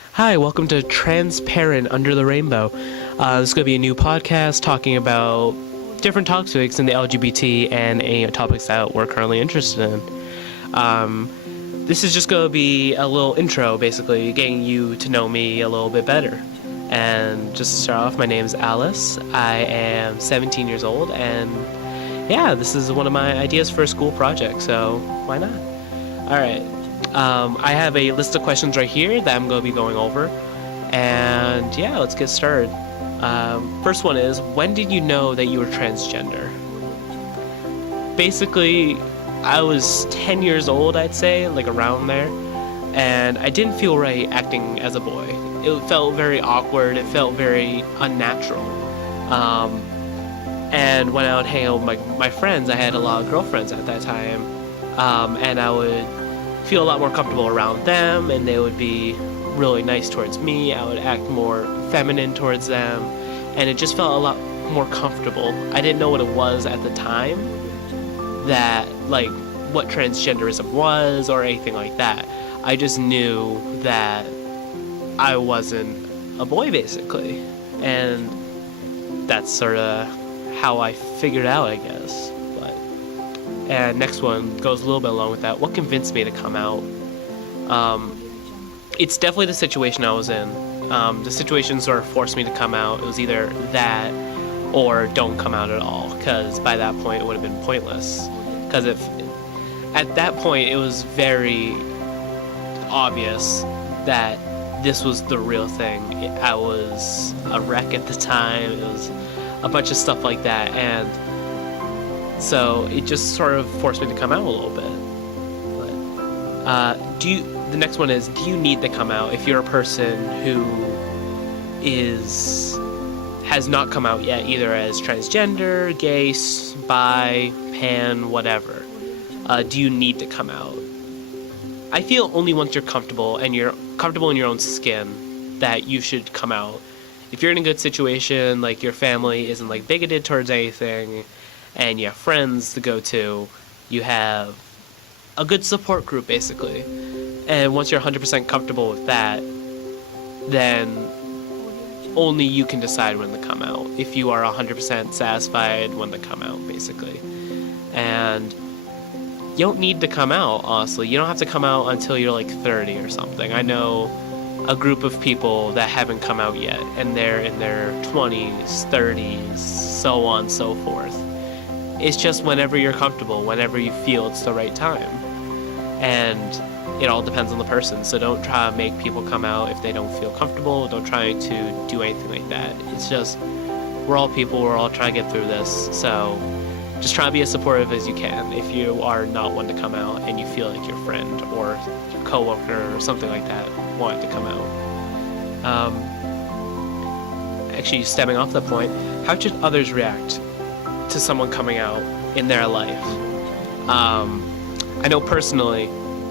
Hi, welcome to Transparent Under the Rainbow. This is going to be a new podcast talking about different topics in the LGBT and topics that we're currently interested in. This is just going to be a little intro, basically, getting you to know me a little bit better. And just to start off, my name is Alice. I am 17 years old, and yeah, this is one of my ideas for a school project, so why not? Alright. I have a list of questions right here that I'm going to be going over. And yeah, let's get started. First one is, when did you know that you were transgender? Basically, I was 10 years old, I'd say, like around there. And I didn't feel right acting as a boy. It felt very awkward. It felt very unnatural. And when I would hang out with my friends, I had a lot of girlfriends at that time. And I would feel a lot more comfortable around them, and they would be really nice towards me. I would act more feminine towards them, and it just felt a lot more comfortable. I didn't know what it was at the time, that, like, what transgenderism was or anything like that. I just knew that I wasn't a boy, basically, and that's sort of how I figured out, I guess. And next one goes a little bit along with that. What convinced me to come out? It's definitely the situation I was in. The situation sort of forced me to come out. It was either that or don't come out at all, because by that point it would have been pointless. Because at that point it was very obvious that this was the real thing. I was a wreck at the time. It was a bunch of stuff like that, and so it just sort of forced me to come out a little bit. But, the next one is, do you need to come out? If you're a person who has not come out yet, either as transgender, gay, bi, pan, whatever, do you need to come out? I feel only once you're comfortable and you're comfortable in your own skin that you should come out. If you're in a good situation, like your family isn't like bigoted towards anything, and you have friends to go to, you have a good support group, basically. And once you're 100% comfortable with that, then only you can decide when to come out. If you are 100% satisfied when to come out, basically. And you don't need to come out, honestly. You don't have to come out until you're like 30 or something. I know a group of people that haven't come out yet, and they're in their 20s, 30s, so on and so forth. It's just whenever you're comfortable, whenever you feel it's the right time. And it all depends on the person, so don't try to make people come out if they don't feel comfortable. Don't try to do anything like that. It's just, we're all people, we're all trying to get through this, so just try to be as supportive as you can. If you are not one to come out and you feel like your friend or your coworker or something like that want to come out. Actually, stemming off that point, how should others react to someone coming out in their life? I know personally,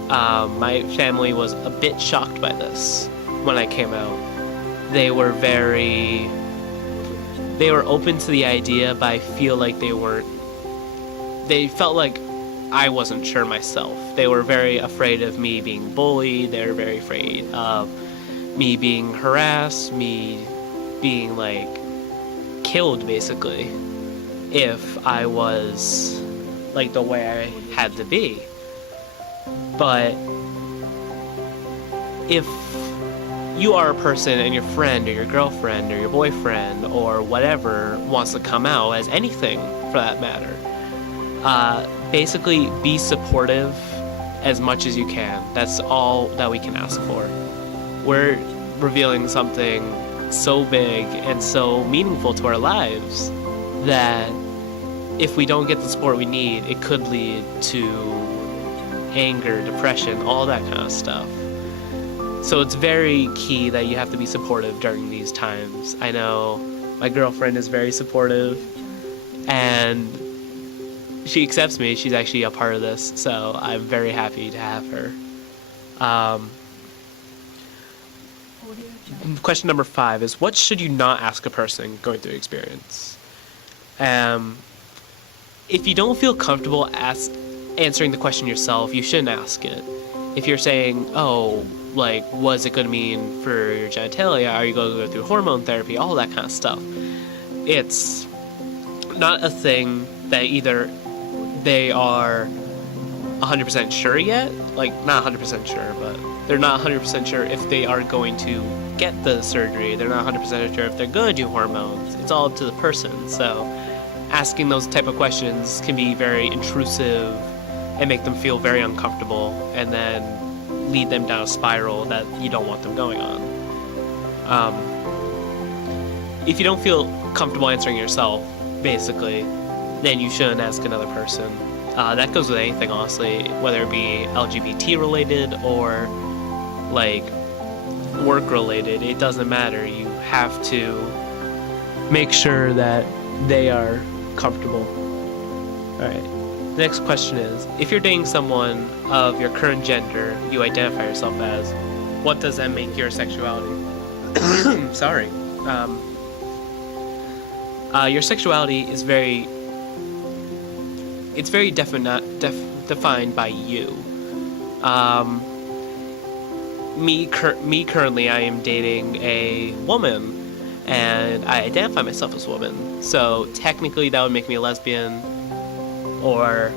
my family was a bit shocked by this when I came out. They were open to the idea, but I feel like they felt like I wasn't sure myself. They were very afraid of me being bullied. They were very afraid of me being harassed, me being like killed, basically, if I was like the way I had to be. But if you are a person and your friend or your girlfriend or your boyfriend or whatever wants to come out as anything for that matter, basically be supportive as much as you can. That's all that we can ask for. We're revealing something so big and so meaningful to our lives that if we don't get the support we need, it could lead to anger, depression, all that kind of stuff. So it's very key that you have to be supportive during these times. I know my girlfriend is very supportive, and she accepts me. She's actually a part of this, so I'm very happy to have her. Question number 5 is, what should you not ask a person going through experience? If you don't feel comfortable answering the question yourself, you shouldn't ask it. If you're saying, oh, like, what's it going to mean for your genitalia? Are you going to go through hormone therapy? All that kind of stuff. It's not a thing that either they are 100% sure yet, like, not 100% sure, but they're not 100% sure if they are going to get the surgery. They're not 100% sure if they're going to do hormones. It's all up to the person. So asking those type of questions can be very intrusive and make them feel very uncomfortable, and then lead them down a spiral that you don't want them going on. If you don't feel comfortable answering yourself, basically, then you shouldn't ask another person. That goes with anything, honestly, whether it be LGBT related or like work related. It doesn't matter. You have to make sure that they are comfortable. Alright, the next question is, if you're dating someone of your current gender you identify yourself as, what does that make your sexuality? Sorry. Your sexuality is very defined by you. Me currently, I am dating a woman, and I identify myself as a woman. So technically, that would make me a lesbian, or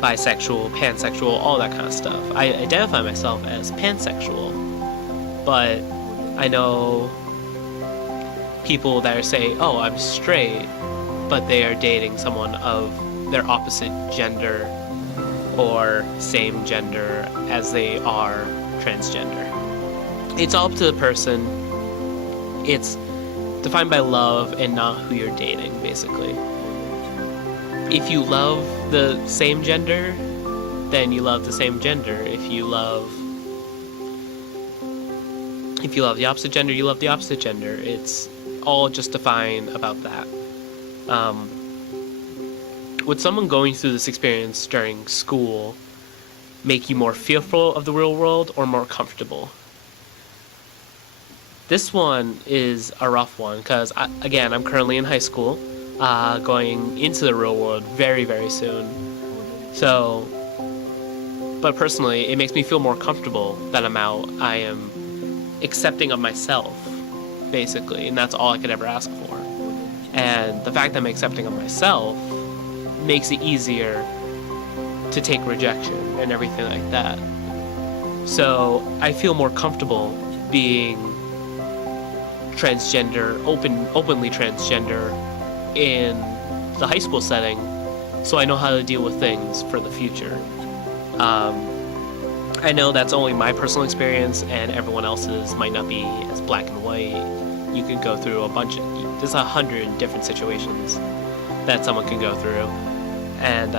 bisexual, pansexual, all that kind of stuff. I identify myself as pansexual, but I know people that are saying, "Oh, I'm straight," but they are dating someone of their opposite gender or same gender as they are transgender. It's all up to the person. It's defined by love and not who you're dating, basically. If you love the same gender, then you love the same gender. If you love the opposite gender, you love the opposite gender. It's all just defined about that. Would someone going through this experience during school make you more fearful of the real world or more comfortable? This one is a rough one because, again, I'm currently in high school, going into the real world very, very soon. So, but personally, it makes me feel more comfortable that I'm out. I am accepting of myself, basically, and that's all I could ever ask for. And the fact that I'm accepting of myself makes it easier to take rejection and everything like that. So I feel more comfortable being transgender, openly transgender in the high school setting, so I know how to deal with things for the future. I know that's only my personal experience, and everyone else's might not be as black and white. You could go through there's 100 different situations that someone can go through, and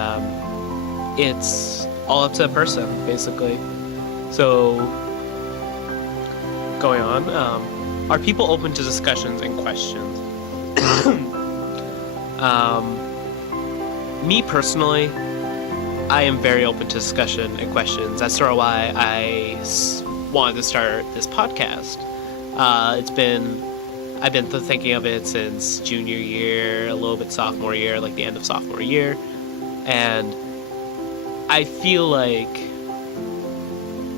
it's all up to the person, basically. So, going on, are people open to discussions and questions? Me personally, I am very open to discussion and questions. That's sort of why I wanted to start this podcast. I've been thinking of it since junior year, a little bit sophomore year, like the end of sophomore year, and I feel like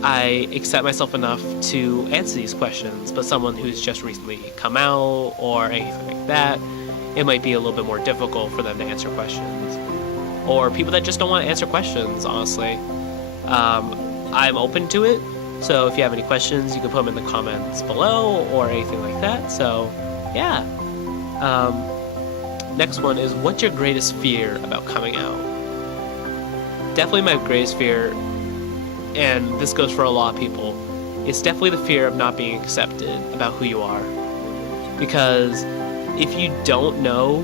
I accept myself enough to answer these questions, but someone who's just recently come out or anything like that, it might be a little bit more difficult for them to answer questions. Or people that just don't want to answer questions, honestly. I'm open to it, so if you have any questions, you can put them in the comments below or anything like that. So, yeah. Next one is, what's your greatest fear about coming out? Definitely my greatest fear, and this goes for a lot of people, it's definitely the fear of not being accepted about who you are. Because if you don't know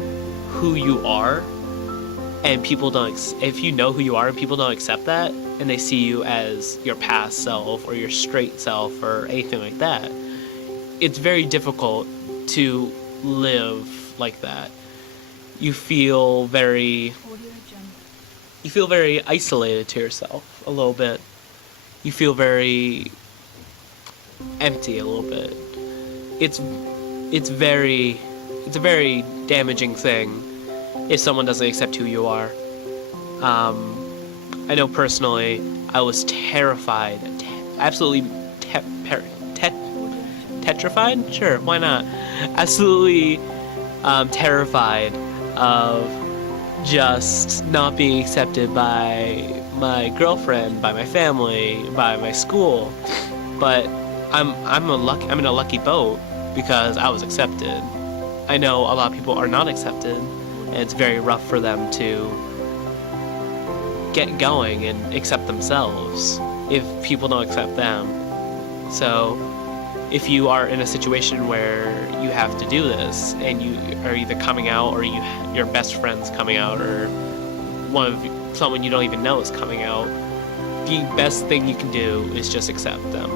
who you are, and if you know who you are and people don't accept that, and they see you as your past self or your straight self or anything like that, it's very difficult to live like that. You feel very isolated to yourself a little bit. You feel very empty a little bit. It's a very damaging thing if someone doesn't accept who you are. I know personally, I was terrified, absolutely petrified? Sure, why not? Absolutely terrified of just not being accepted by my girlfriend, by my family, by my school. But I'm in a lucky boat because I was accepted. I know a lot of people are not accepted, and it's very rough for them to get going and accept themselves if people don't accept them. So if you are in a situation where you have to do this and you are either coming out or your best friend's coming out or someone you don't even know is coming out, the best thing you can do is just accept them.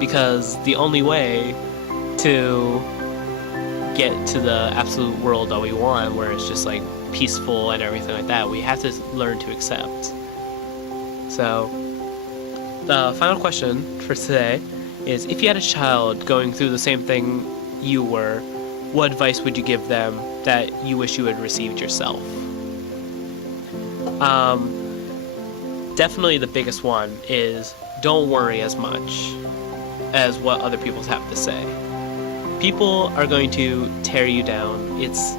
Because the only way to get to the absolute world that we want, where it's just like peaceful and everything like that, we have to learn to accept. So the final question for today is, if you had a child going through the same thing you were, what advice would you give them that you wish you had received yourself? Definitely the biggest one is don't worry as much as what other people have to say. People are going to tear you down. It's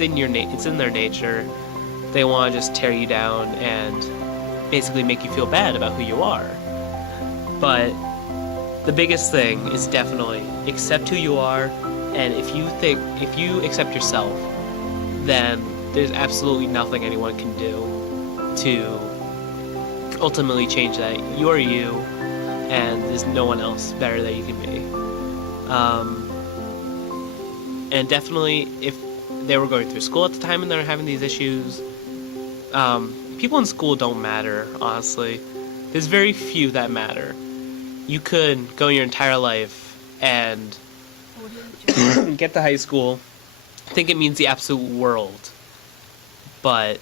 in their nature. They want to just tear you down and basically make you feel bad about who you are. But the biggest thing is definitely accept who you are, and if you accept yourself, then there's absolutely nothing anyone can do to ultimately change that. You are you, and there's no one else better that you can be. And definitely, if they were going through school at the time and they're having these issues, people in school don't matter, honestly. There's very few that matter. You could go your entire life and get to high school, think it means the absolute world, but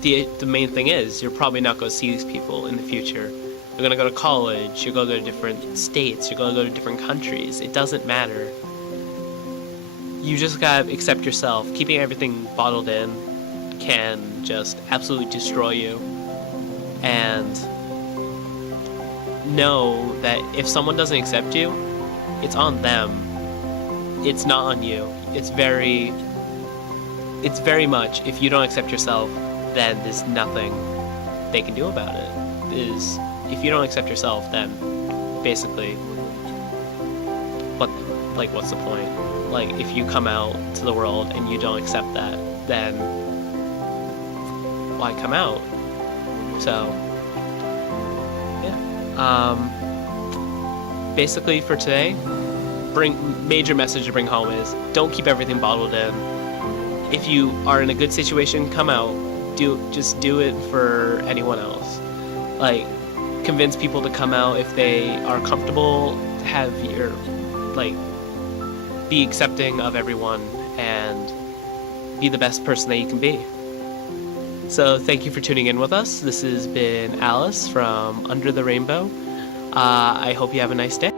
the main thing is you're probably not going to see these people in the future. You're going to go to college, you're going to go to different states, you're going to go to different countries. It doesn't matter. You just gotta accept yourself. Keeping everything bottled in can just absolutely destroy you. And know that if someone doesn't accept you, it's on them. It's not on you. It's very much, if you don't accept yourself, then there's nothing they can do about it. If you don't accept yourself, then basically, what's the point? Like, if you come out to the world and you don't accept that, then why come out? So, yeah. Basically for today, major message to bring home is, don't keep everything bottled in. If you are in a good situation, come out. Just do it for anyone else. Like, convince people to come out if they are comfortable, have your, be accepting of everyone and be the best person that you can be. So thank you for tuning in with us. This has been Alice from Under the Rainbow. I hope you have a nice day.